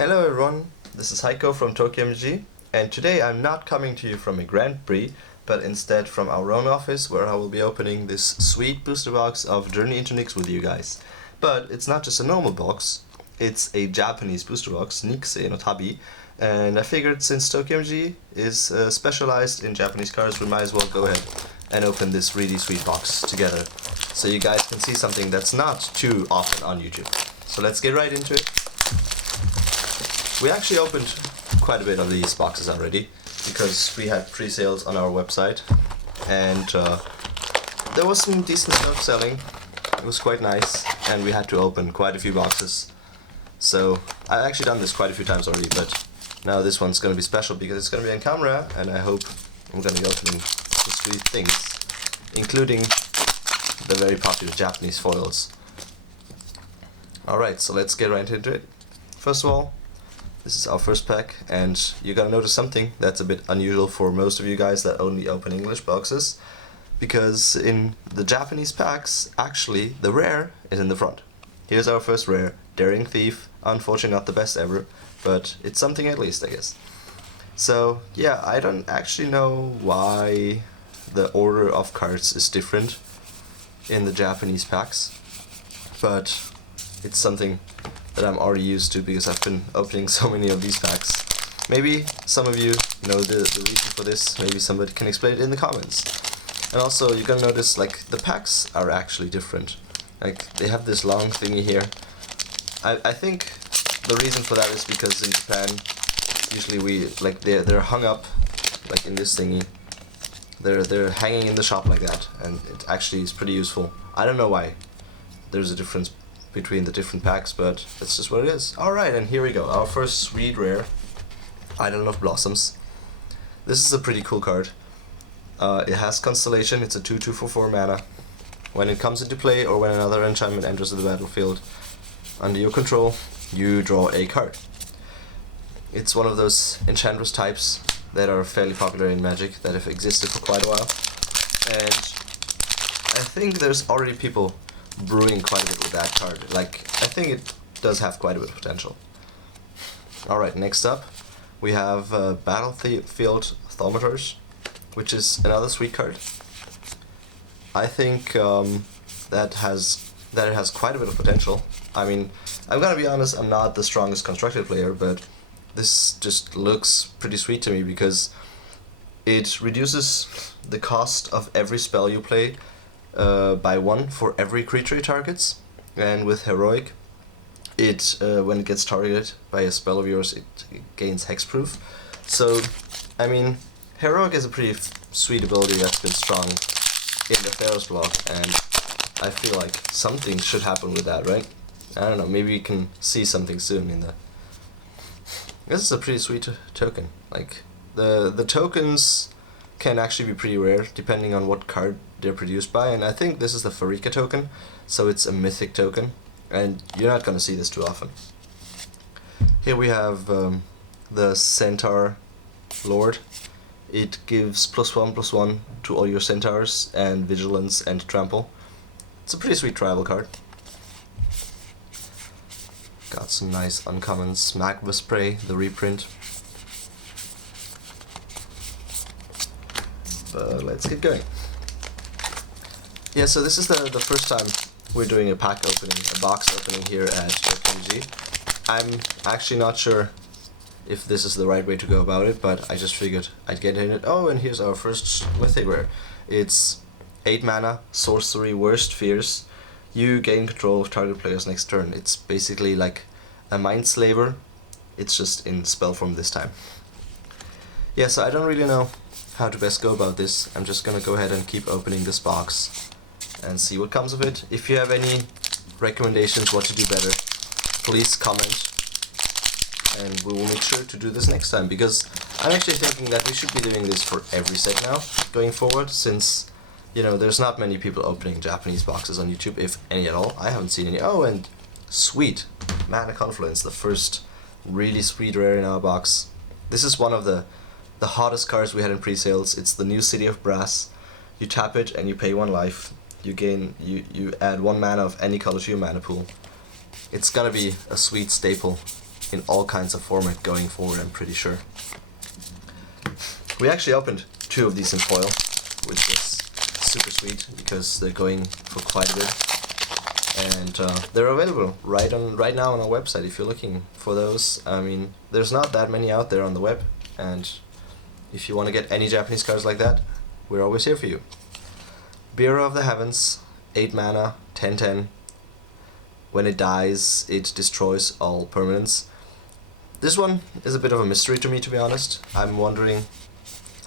Hello everyone, this is Heiko from TokyoMTG, and today I'm not coming to you from a Grand Prix, but instead from our own office, where I will be opening this sweet booster box of Journey Into Nyx with you guys. But it's not just a normal box, it's a Japanese booster box, Nyx no Tabi, and I figured since TokyoMTG is specialized in Japanese cards, we might as well go ahead and open this really sweet box together, so you guys can see something that's not too often on YouTube. So let's get right into it. We actually opened quite a bit of these boxes already, because we had pre-sales on our website, and there was some decent stuff selling. It was quite nice, and we had to open quite a few boxes. So I've actually done this quite a few times already, but now this one's going to be special because it's going to be on camera, and I hope I'm going to be opening some sweet things, including the very popular Japanese foils. Alright, so let's get right into it. First of all, this is our first pack, and you're gonna notice something that's a bit unusual for most of you guys that only open English boxes, because in the Japanese packs, actually, the rare is in the front. Here's our first rare, Daring Thief. Unfortunately not the best ever, but it's something at least, I guess. So, yeah, I don't actually know why the order of cards is different in the Japanese packs, but it's something that I'm already used to because I've been opening so many of these packs. Maybe some of you know the reason for this, maybe somebody can explain it in the comments. And also, you're gonna notice, like, the packs are actually different. Like, they have this long thingy here. I think the reason for that is because in Japan, usually they're hung up, like in this thingy. They're hanging in the shop like that, and it actually is pretty useful. I don't know why there's a difference between the different packs, but that's just what it is. Alright, and here we go, our first sweet rare, Idol of Blossoms. This is a pretty cool card. It has Constellation, it's a 2/2 for 4 mana. When it comes into play, or when another enchantment enters the battlefield under your control, you draw a card. It's one of those enchantress types that are fairly popular in Magic, that have existed for quite a while. And I think there's already people brewing quite a bit with that card. Like, I think it does have quite a bit of potential. Alright, next up we have Battlefield Thaumaturge, which is another sweet card. I think that it has quite a bit of potential. I mean, I'm gonna be honest, I'm not the strongest constructed player, but this just looks pretty sweet to me because it reduces the cost of every spell you play by 1 for every creature it targets, and with Heroic, when it gets targeted by a spell of yours, it gains hexproof. So, I mean, Heroic is a pretty sweet ability that's been strong in the Pharaoh's block, and I feel like something should happen with that, right? I don't know, maybe we can see something soon in the... This is a pretty sweet token. Like, the tokens can actually be pretty rare, depending on what card they're produced by, and I think this is the Farika token, so it's a mythic token, and you're not gonna see this too often. Here we have the Centaur Lord. It gives +1/+1 to all your centaurs, and vigilance and trample. It's a pretty sweet tribal card. Got some nice uncommons. Magma Spray, the reprint. But let's get going. Yeah, so this is the first time we're doing a pack opening, a box opening here at TokyoMTG. I'm actually not sure if this is the right way to go about it, but I just figured I'd get in it. Oh, and here's our first mythic rare. It's 8 mana, sorcery, worst fears. You gain control of target player's next turn. It's basically like a Mindslaver. It's just in spell form this time. Yeah, so I don't really know how to best go about this. I'm just gonna go ahead and keep opening this box and see what comes of it. If you have any recommendations what to do better, please comment, and we will make sure to do this next time, because I'm actually thinking that we should be doing this for every set now going forward, since, you know, there's not many people opening Japanese boxes on YouTube, if any at all. I haven't seen any. Oh, and sweet, Manna Confluence, the first really sweet rare in our box. This is one of the hottest cards we had in pre-sales. It's the new City of Brass. You tap it and you pay 1 life. You add 1 mana of any color to your mana pool. It's gonna be a sweet staple in all kinds of format going forward, I'm pretty sure. We actually opened 2 of these in foil, which is super sweet because they're going for quite a bit, and they're available right now on our website if you're looking for those. I mean, there's not that many out there on the web, and if you want to get any Japanese cards like that, we're always here for you. Bureau of the Heavens, 8 mana, 10/10. When it dies, it destroys all permanents. This one is a bit of a mystery to me, to be honest. I'm wondering,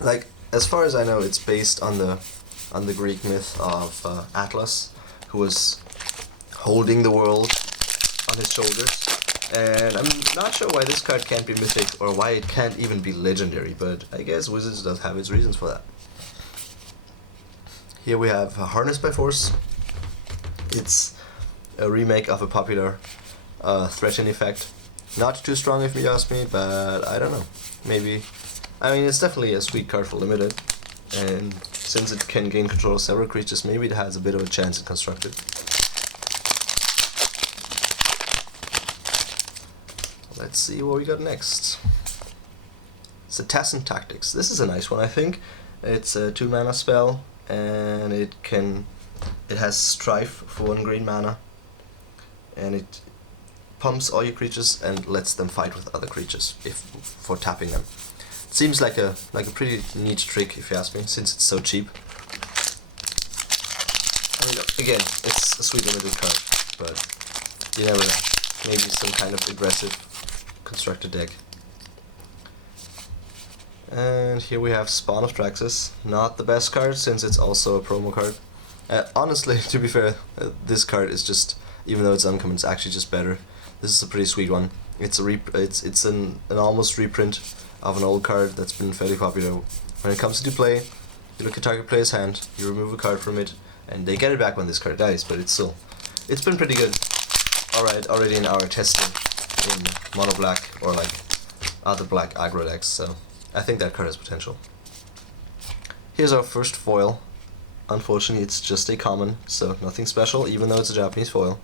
like, as far as I know, it's based on the Greek myth of Atlas, who was holding the world on his shoulders. And I'm not sure why this card can't be mythic or why it can't even be legendary, but I guess Wizards does have its reasons for that. Here we have Harnessed by Force. It's a remake of a popular threaten effect. Not too strong if you ask me, but I don't know. Maybe. I mean, it's definitely a sweet card for limited, and since it can gain control of several creatures, maybe it has a bit of a chance in constructed. Let's see what we got next. Cetacean Tactics. This is a nice one, I think. It's a 2 mana spell, and it has Strife for 1 green mana, and it pumps all your creatures and lets them fight with other creatures for tapping them. It seems like a pretty neat trick if you ask me, since it's so cheap. I mean, again, it's a sweet limited card, but you never know. Maybe some kind of aggressive constructed deck. And here we have Spawn of Praxis. Not the best card, since it's also a promo card. Honestly, to be fair, this card is just, even though it's uncommon, it's actually just better. This is a pretty sweet one. It's an almost reprint of an old card that's been fairly popular. When it comes into play, you look at target player's hand, you remove a card from it, and they get it back when this card dies. But it's been pretty good. Alright, already in our testing in mono black or like other black aggro decks. So I think that card has potential. Here's our first foil. Unfortunately, it's just a common, so nothing special, even though it's a Japanese foil.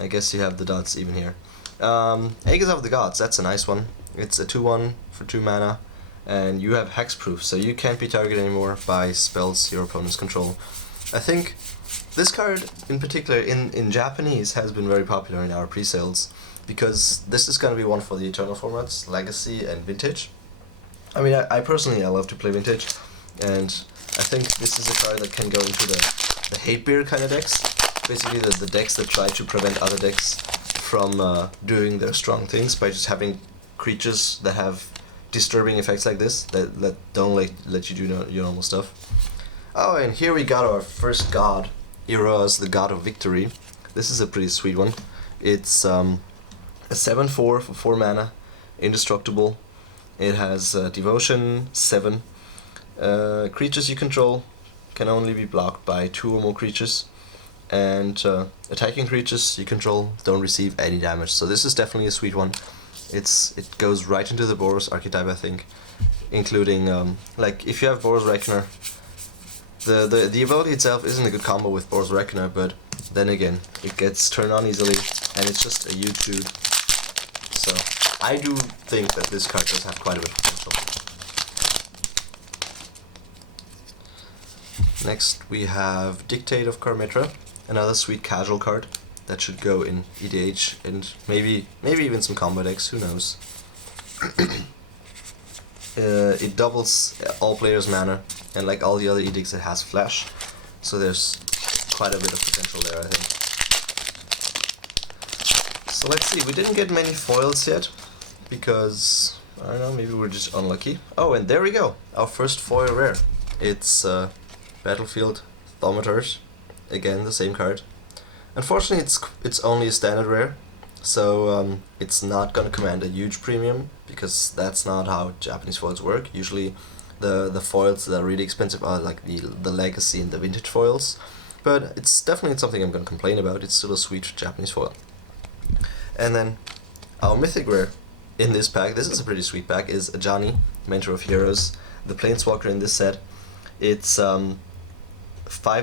I guess you have the dots even here. Aegis of the Gods, that's a nice one. It's a 2/1 for 2 mana, and you have hexproof, so you can't be targeted anymore by spells your opponents control. I think this card in particular in Japanese has been very popular in our pre-sales, because this is going to be one for the Eternal formats, Legacy and Vintage. I mean, I personally, I love to play Vintage, and I think this is a card that can go into the hate beer kind of decks. Basically the decks that try to prevent other decks from doing their strong things by just having creatures that have disturbing effects like this, that don't let you do your normal stuff. Oh, and here we got our first god, Eros, the god of victory. This is a pretty sweet one. It's a 7/4 for 4 mana, indestructible. It has devotion 7. Creatures you control can only be blocked by 2 or more creatures, and attacking creatures you control don't receive any damage. So this is definitely a sweet one. It goes right into the Boros archetype, I think, including like if you have Boros Reckoner, the ability itself isn't a good combo with Boros Reckoner, but then again it gets turned on easily and it's just a huge dude. So I do think that this card does have quite a bit of potential. Next we have Dictator Crew, another sweet casual card that should go in EDH and maybe even some combo decks, who knows. It doubles all players' mana, and like all the other edicts, it has flash, so there's quite a bit of potential there, I think. So let's see, we didn't get many foils yet, because, I don't know, maybe we're just unlucky. Oh, and there we go, our first foil rare. It's Battlefield Thaumaturge, again the same card. Unfortunately, it's only a standard rare, so it's not gonna command a huge premium, because that's not how Japanese foils work. Usually the foils that are really expensive are like the Legacy and the Vintage foils, but it's definitely something I'm gonna complain about. It's still a sweet Japanese foil. And then our mythic rare in this pack, this is a pretty sweet pack, is Ajani, Mentor of Heroes, the Planeswalker in this set. It's 5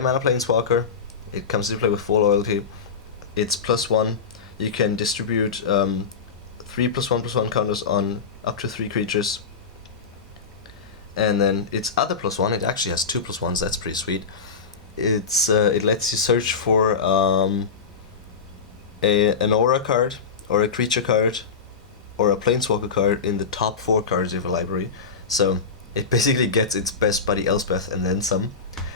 mana Planeswalker. It comes into play with 4 loyalty. It's +1 you can distribute 3+1/+1 counters on up to 3 creatures. And then its other +1, it actually has 2+1s, that's pretty sweet. It lets you search for an aura card, or a creature card, or a planeswalker card in the top 4 cards of a library. So it basically gets its best buddy Elspeth and then some.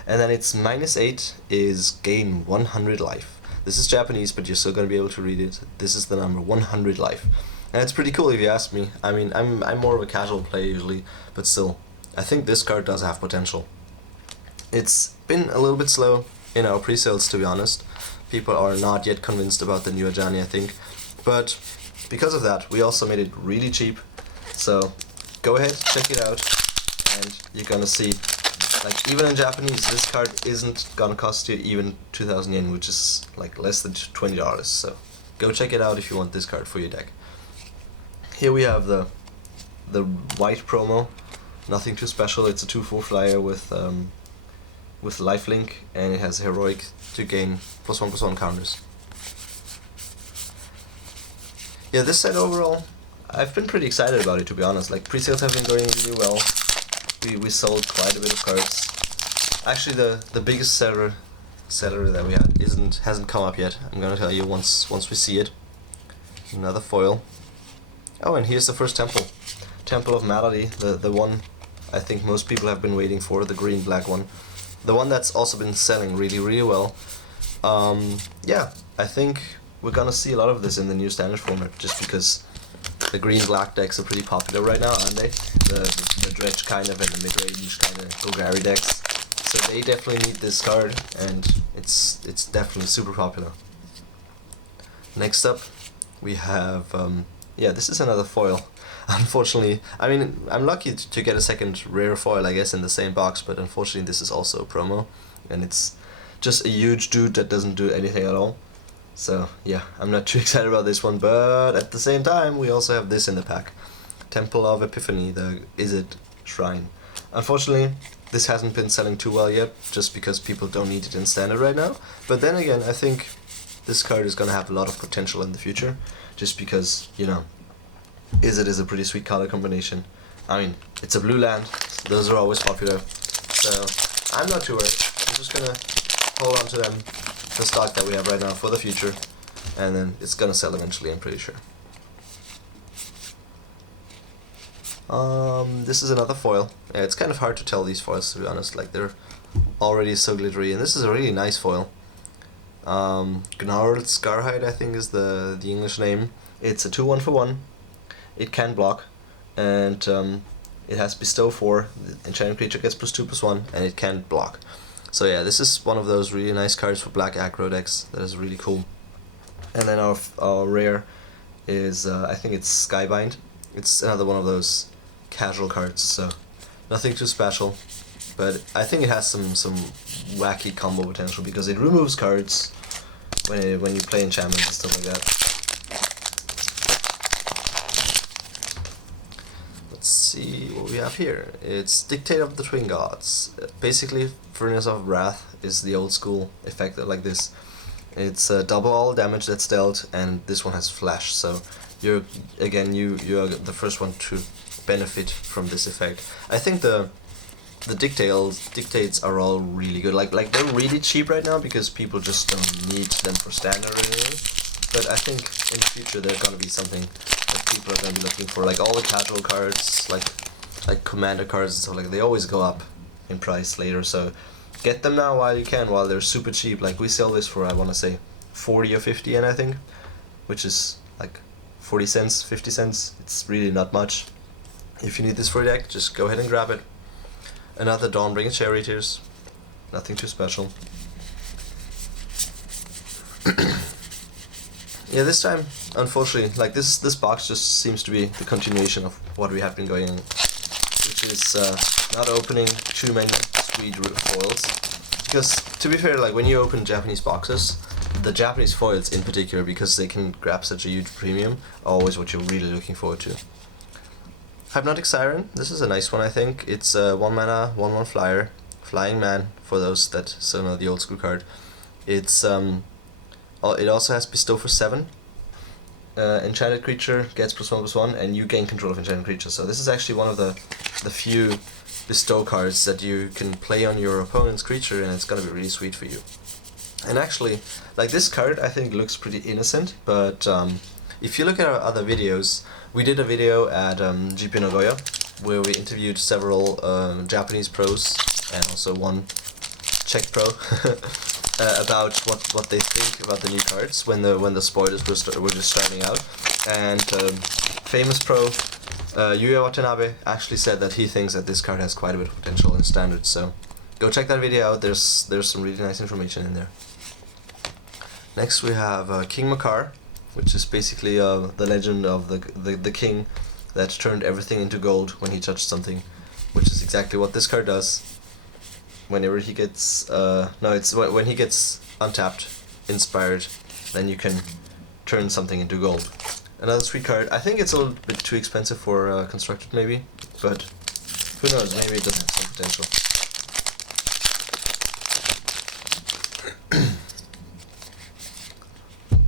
And then its -8 is gain 100 life. This is Japanese, but you're still going to be able to read it. This is the number 100 life. And it's pretty cool if you ask me. I mean, I'm more of a casual player usually, but still, I think this card does have potential. It's been a little bit slow in our pre-sales, to be honest. People are not yet convinced about the new Ajani, I think. But because of that, we also made it really cheap. So go ahead, check it out, and you're gonna see, like, even in Japanese, this card isn't gonna cost you even 2,000 yen, which is like less than $20. So go check it out if you want this card for your deck. Here we have the white promo. Nothing too special. It's a 2/4 flyer with lifelink, and it has heroic to gain +1/+1 counters. Yeah, this set overall, I've been pretty excited about it, to be honest. Like, pre-sales have been going really well. We sold quite a bit of cards. Actually, the biggest seller that we had hasn't come up yet. I'm gonna tell you once we see it. Another foil. Oh, and here's the first temple. Temple of Malady, the one I think most people have been waiting for, the green-black one. The one that's also been selling really, really well. Yeah, I think we're gonna see a lot of this in the new standard format, just because the green-black decks are pretty popular right now, aren't they? The dredge kind of and the mid-range kind of Golgari decks. So they definitely need this card, and it's definitely super popular. Next up, we have yeah, this is another foil. Unfortunately, I mean, I'm lucky to get a second rare foil, I guess, in the same box, but unfortunately this is also a promo, and it's just a huge dude that doesn't do anything at all. So yeah, I'm not too excited about this one, but at the same time we also have this in the pack. Temple of Epiphany, the Izzet Shrine. Unfortunately, this hasn't been selling too well yet, just because people don't need it in standard right now. But then again, I think this card is gonna have a lot of potential in the future, just because, you know, Izzet is a pretty sweet color combination. I mean, it's a blue land, those are always popular. So I'm not too worried. I'm just gonna hold on to them, the stock that we have right now, for the future, and then it's gonna sell eventually, I'm pretty sure. This is another foil. Yeah, it's kind of hard to tell these foils, to be honest. Like, they're already so glittery, and this is a really nice foil. Gnarled Scarhide, I think, is the English name. It's a 2/1 for 1. It can block, and it has Bestow 4. The enchanted creature gets +2/+1, and it can block. So yeah, this is one of those really nice cards for black aggro decks. That is really cool. And then our rare is, I think it's Skybind. It's another one of those casual cards, so nothing too special. But I think it has some wacky combo potential, because it removes cards when you play enchantments and stuff like that. Let's see what we have here. It's Dictator of the Twin Gods. Basically, Furnace of Wrath is the old school effect like this. It's double all damage that's dealt, and this one has flash. So you're the first one to benefit from this effect. I think the dictates are all really good. Like they're really cheap right now because people just don't need them for standard anymore. But I think in the future they're gonna be something that people are gonna be looking for. Like all the casual cards, like commander cards and stuff, like they always go up in price later. So get them now while you can, while they're super cheap. Like we sell this for, I wanna say 40 or 50 yen, I think, which is like 40 cents, 50 cents. It's really not much. If you need this for your deck, just go ahead and grab it. Another Dawnbringer Charioteers. Nothing too special. Yeah, this time, unfortunately, like this box just seems to be the continuation of what we have been going on, which is not opening too many sweet foils. Because to be fair, like when you open Japanese boxes, the Japanese foils in particular, because they can grab such a huge premium, are always what you're really looking forward to. Hypnotic Siren, this is a nice one, I think. It's 1 mana, 1/1 flyer, Flying Man, for those that still know the old school card. It's it also has Bestow for 7, enchanted creature gets +1/+1, and you gain control of enchanted creatures. So this is actually one of the few bestow cards that you can play on your opponent's creature, and it's gonna be really sweet for you. And actually, like, this card I think looks pretty innocent, but if you look at our other videos, we did a video at GP Nagoya where we interviewed several Japanese pros and also one Czech pro about what they think about the new cards when the spoilers were just starting out. And famous pro Yuya Watanabe actually said that he thinks that this card has quite a bit of potential in standard. So go check that video out. There's some really nice information in there. Next we have Kingma Car, which is basically the legend of the king that turned everything into gold when he touched something, which is exactly what this card does. Whenever he gets when he gets untapped, inspired, then you can turn something into gold. Another sweet card. I think it's a little bit too expensive for constructed maybe, but who knows, maybe it does have some potential.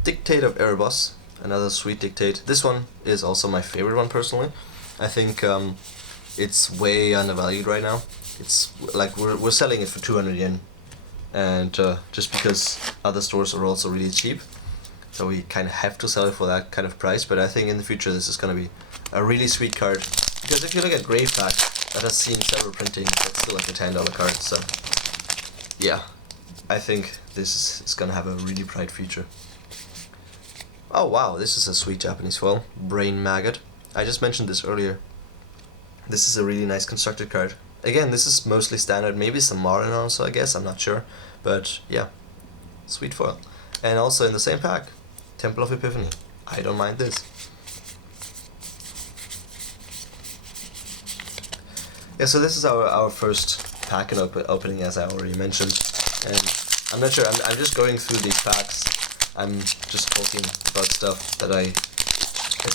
Dictate of Erebos, another sweet dictate. This one is also my favorite one personally. I think it's way undervalued right now. It's like we're selling it for 200 yen, and just because other stores are also really cheap, so we kind of have to sell it for that kind of price. But I think in the future this is going to be a really sweet card, because if you look at Grave Pack, that has seen several printings, it's still like a $10 card. So yeah, I think this is going to have a really bright future. Oh wow, this is a sweet Japanese foil, Brain Maggot. I just mentioned this earlier. This is a really nice constructed card. Again, this is mostly standard, maybe some modern also, I guess, I'm not sure. But yeah, sweet foil. And also in the same pack, Temple of Epiphany. I don't mind this. Yeah, so this is our first pack and opening, as I already mentioned. And I'm not sure, I'm just going through these packs. I'm just talking about stuff that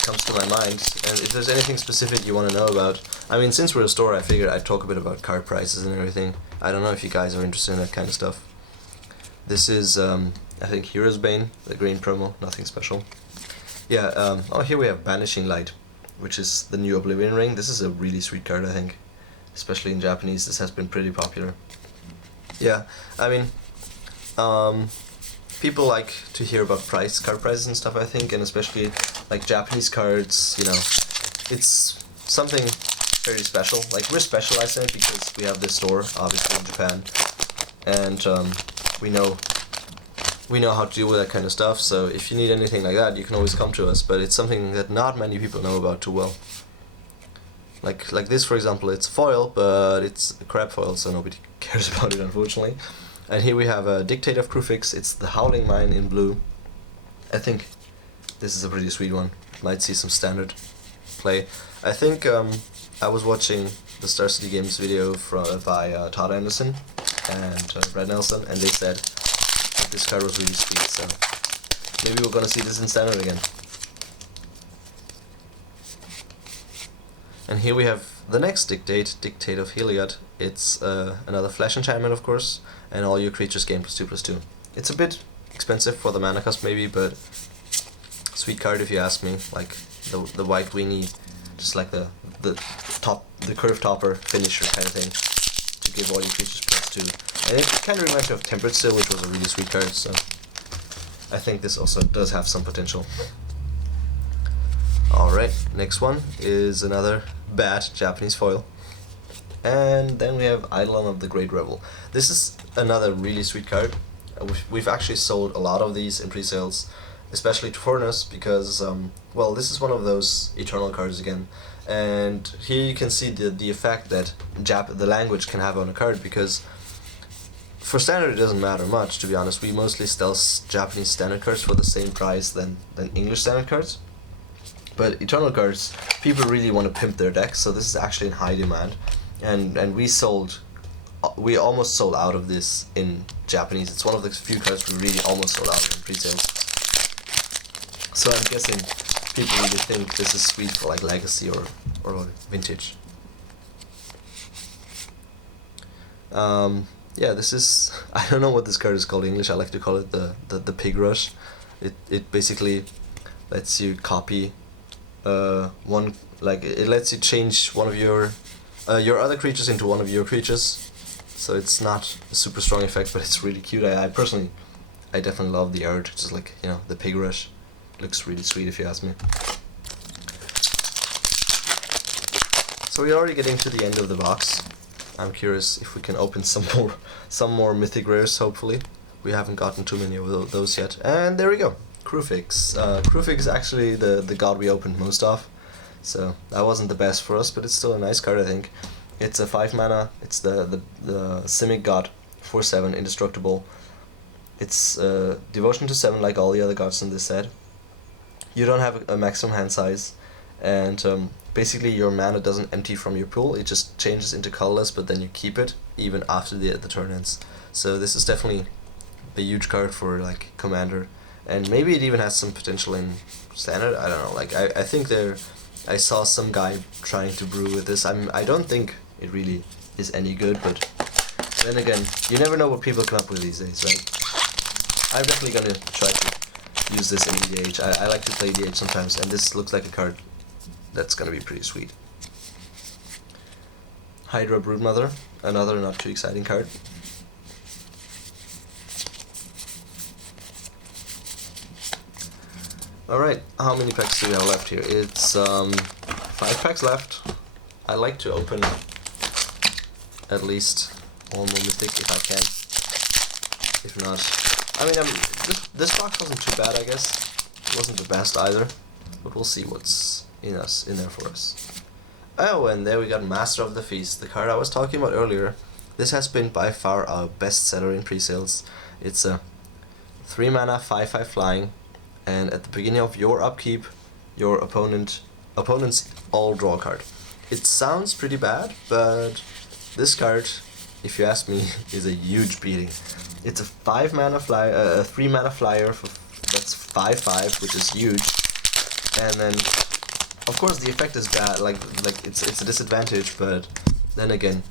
comes to my mind, and if there's anything specific you want to know about, I mean, since we're a store, I figured I'd talk a bit about card prices and everything. I don't know if you guys are interested in that kind of stuff. This is, I think, Hero's Bane, the green promo, nothing special. Yeah, oh, here we have Banishing Light, which is the new Oblivion Ring. This is a really sweet card, I think, especially in Japanese. This has been pretty popular. Yeah, I mean, people like to hear about card prices and stuff, I think, and especially like Japanese cards, you know, it's something very special. Like, we're specialized in it because we have this store, obviously, in Japan, and we know how to deal with that kind of stuff. So if you need anything like that, you can always come to us. But it's something that not many people know about too well. Like this, for example, it's foil, but it's a crap foil, so nobody cares about it, unfortunately. And here we have a Dictator Crew Fix. It's the Howling Mine in blue. I think this is a pretty sweet one. Might see some standard play. I think I was watching the Star City Games video by Todd Anderson and Brad Nelson, and they said that this card was really sweet. So maybe we're gonna see this in standard again. And here we have the next Dictate of Heliod. It's another flash enchantment, of course, and all your creatures gain +2/+2. It's a bit expensive for the mana cost maybe, but sweet card if you ask me. Like the white wingy, just like the curve topper finisher kind of thing, to give all your creatures +2. And it kind of reminds me of Tempered Steel, which was a really sweet card, so I think this also does have some potential. Alright, next one is another bad Japanese foil. And then we have Eidolon of the Great Revel. This is another really sweet card. We've actually sold a lot of these in pre-sales, especially to foreigners, because, well, this is one of those eternal cards again. And here you can see the effect that the language can have on a card, because for standard it doesn't matter much, to be honest. We mostly sell Japanese standard cards for the same price than English standard cards. But eternal cards, people really want to pimp their decks, so this is actually in high demand. And we almost sold out of this in Japanese. It's one of the few cards we really almost sold out in pre-sales. So I'm guessing people really think this is sweet for like Legacy or Vintage. Yeah, this is, I don't know what this card is called in English. I like to call it the Pig Rush. It basically lets you copy one, like it lets you change one of your other creatures into one of your creatures. So it's not a super strong effect, but it's really cute. I personally, I definitely love the art. Just like, you know, the pig rush looks really sweet if you ask me. So we're already getting to the end of the box. I'm curious if we can open some more mythic rares. Hopefully, we haven't gotten too many of those yet. And there we go, Crew Fix. Crew Fix is actually the god we opened most of, so that wasn't the best for us, but it's still a nice card, I think. It's a 5 mana. It's the cynic god, 4/7, indestructible. It's devotion to 7 like all the other gods in this set. You don't have a maximum hand size, and basically your mana doesn't empty from your pool. It just changes into colorless, but then you keep it even after the turn ends. So this is definitely a huge card for like commander, and maybe it even has some potential in standard. I don't know. Like I think I saw some guy trying to brew with this. I don't think it really is any good, but then again, you never know what people come up with these days, right? I'm definitely gonna try to use this in EDH. I like to play EDH sometimes, and this looks like a card that's gonna be pretty sweet. Hydra Broodmother, another not too exciting card. Alright, how many packs do we have left here? It's 5 packs left. I like to open at least one more mythic if I can. If not, I mean, this box wasn't too bad, I guess. It wasn't the best either, but we'll see what's in there for us. Oh, and there we got Master of the Feast, the card I was talking about earlier. This has been by far our best seller in pre-sales. It's a 3 mana 5/5 flying, and at the beginning of your upkeep, your opponents all draw a card. It sounds pretty bad, but this card, if you ask me, is a huge beating. It's a 5 mana flyer, a 3 mana flyer that's 5/5, which is huge, and then of course the effect is bad. Like it's a disadvantage, but then again,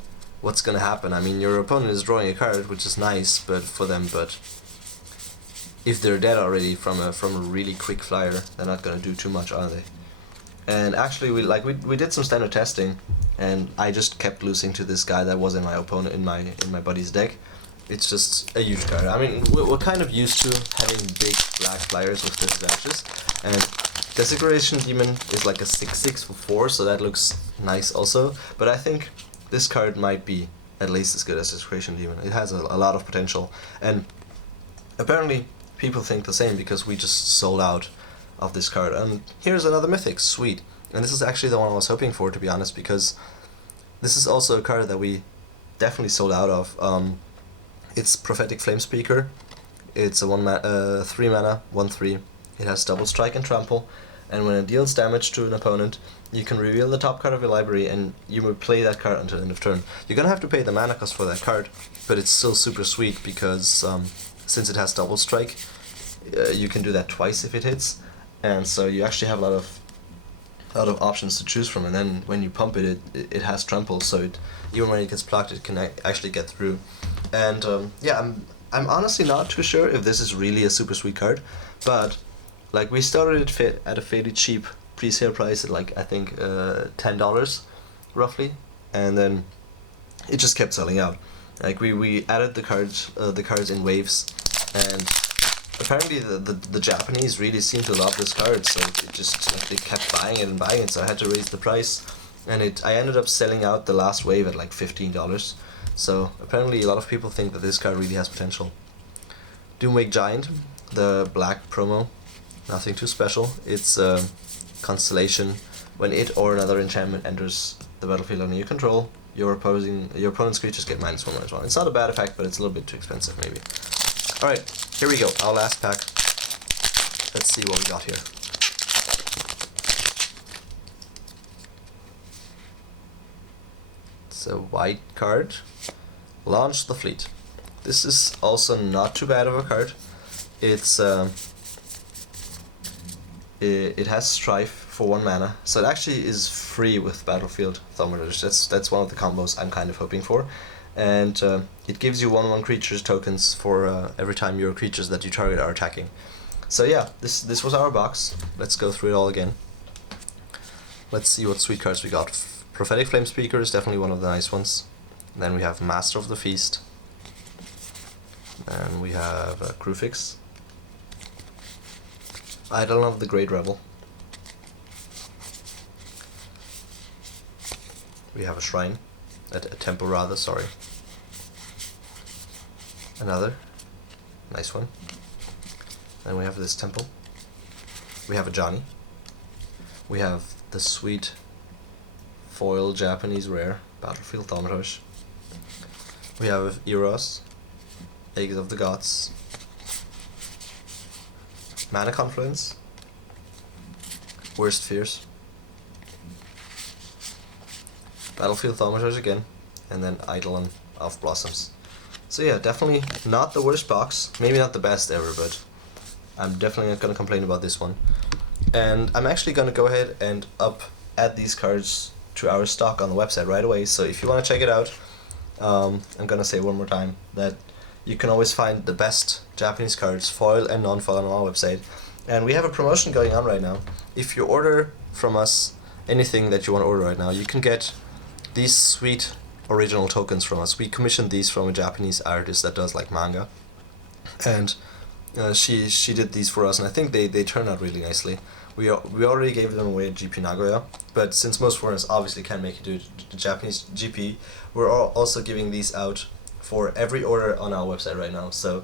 what's gonna happen? I mean, your opponent is drawing a card, which is nice, but for them, but if they're dead already from a really quick flyer, they're not gonna do too much, are they? And actually, we did some standard testing, and I just kept losing to this guy that was in my buddy's deck. It's just a huge card. I mean, we're kind of used to having big black flyers with disadvantages, and Desecration Demon is like a 6/6 for 4, so that looks nice also. But I think this card might be at least as good as Desecration Demon. It has a lot of potential, and apparently people think the same because we just sold out of this card. And here's another mythic, sweet. And this is actually the one I was hoping for, to be honest, because this is also a card that we definitely sold out of. It's Prophetic Flame Speaker. It's a 3 mana 1/3. It has double strike and trample, and when it deals damage to an opponent, you can reveal the top card of your library, and you will play that card until end of turn. You're gonna have to pay the mana cost for that card, but it's still super sweet because since it has double strike, you can do that twice if it hits, and so you actually have a lot of options to choose from. And then when you pump it, it has trample, so even when it gets blocked, it can actually get through. And yeah, I'm honestly not too sure if this is really a super sweet card, but like we started it at a fairly cheap pre-sale price at like I think $10 roughly, and then it just kept selling out. Like we added the cards in waves, and apparently the Japanese really seem to love this card, so it just like, they kept buying it and buying it, so I had to raise the price, and I ended up selling out the last wave at like $15. So apparently a lot of people think that this card really has potential. Doomwake Giant, the black promo, nothing too special. It's a constellation. When it or another enchantment enters the battlefield under your control, your opponent's creatures get -1/-1. It's not a bad effect, but it's a little bit too expensive maybe. Alright, here we go, our last pack. Let's see what we got here. It's a white card. Launch the Fleet. This is also not too bad of a card. It's it has Strife for 1 mana, so it actually is free with Battlefield Thaumaturge. That's one of the combos I'm kind of hoping for, and it gives you 1/1 creatures tokens for every time your creatures that you target are attacking. So yeah, this was our box. Let's go through it all again. Let's see what sweet cards we got. Prophetic Flame Speaker is definitely one of the nice ones. Then we have Master of the Feast. Then we have Crew Fix. Idol of the Great Rebel. We have a Shrine. A temple rather, sorry. Another. Nice one. Then we have this temple. We have a Johnny. We have the sweet foil Japanese rare, Battlefield Thaumaturge. We have Eros, Eggs of the Gods. Manna Confluence. Worst Fears. Battlefield Thaumaturge again. And then Eidolon of Blossoms. So yeah, definitely not the worst box. Maybe not the best ever, but I'm definitely not going to complain about this one. And I'm actually going to go ahead and add these cards to our stock on the website right away. So if you want to check it out, I'm going to say one more time that you can always find the best Japanese cards, foil and non-foil, on our website. And we have a promotion going on right now. If you order from us anything that you want to order right now, you can get these sweet original tokens from us. We commissioned these from a Japanese artist that does like manga, and she did these for us, and I think they turned out really nicely. We already gave them away at GP Nagoya, but since most foreigners obviously can't make it to the Japanese GP, we're also giving these out for every order on our website right now. So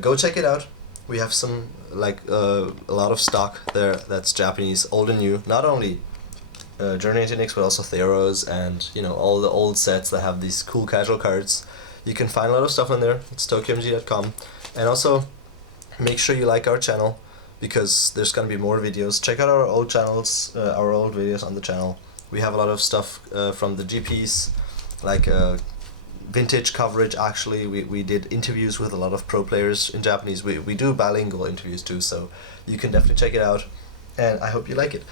go check it out. We have some a lot of stock there that's Japanese, old and new. Not only Journey Into Nyx, but also Theros and all the old sets that have these cool casual cards. You can find a lot of stuff on there. It's TokyoMTG.com, and also make sure you like our channel, because there's gonna be more videos. Check out our old channels, our old videos on the channel. We have a lot of stuff from the GPs, like vintage coverage. Actually, we did interviews with a lot of pro players in Japanese. We do bilingual interviews too, so you can definitely check it out, and I hope you like it.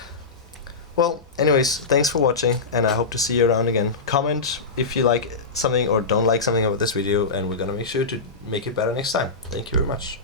Well, anyways, thanks for watching, and I hope to see you around again. Comment if you like something or don't like something about this video, and we're gonna make sure to make it better next time. Thank you very much.